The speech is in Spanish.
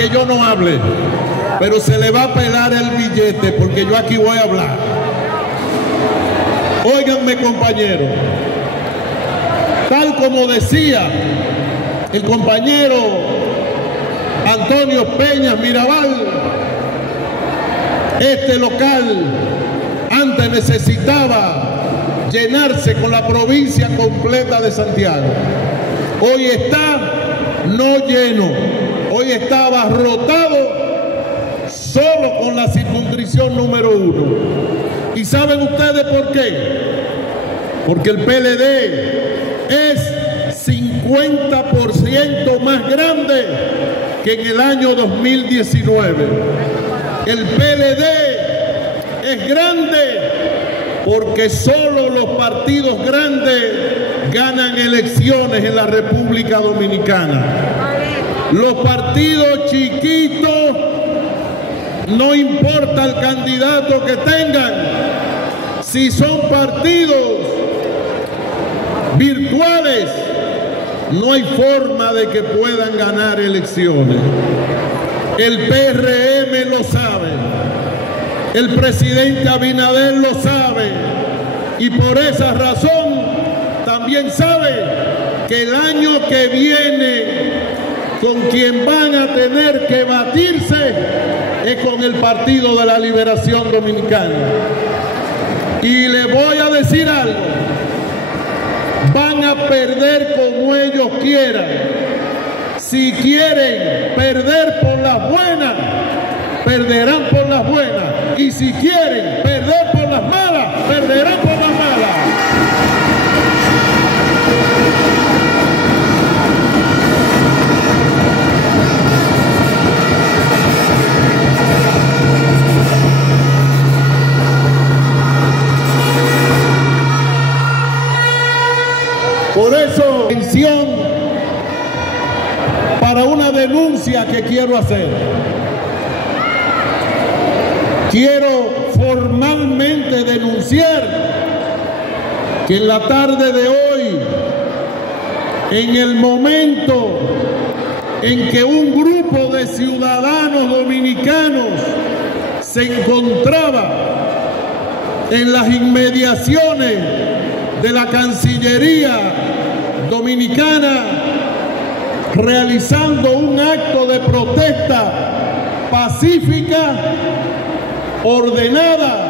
que yo no hable, pero se le va a pelar el billete porque yo aquí voy a hablar. Óiganme, compañeros, tal como decía el compañero Antonio Peña Mirabal, este local antes necesitaba llenarse con la provincia completa de Santiago. Hoy está no lleno, hoy está abarrotado solo con la circunscripción número 1. ¿Y saben ustedes por qué? Porque el PLD es 50% más grande que en el año 2019. El PLD es grande porque solo los partidos grandes ganan elecciones en la República Dominicana. Los partidos chiquitos, no importa el candidato que tengan, si son partidos virtuales, no hay forma de que puedan ganar elecciones. El PRM lo sabe, el presidente Abinader lo sabe, y por esa razón también sabe que el año que viene con quien van a tener que batirse es con el Partido de la Liberación Dominicana. Y le voy a decir algo, van a perder como ellos quieran. Si quieren perder por las buenas, perderán por las buenas. Y si quieren perder por las malas, perderán por las malas. Por eso, atención para una denuncia que quiero hacer. Quiero formalmente denunciar que en la tarde de hoy, en el momento en que un grupo de ciudadanos dominicanos se encontraba en las inmediaciones de la Cancillería Dominicana realizando un acto de protesta pacífica, ordenada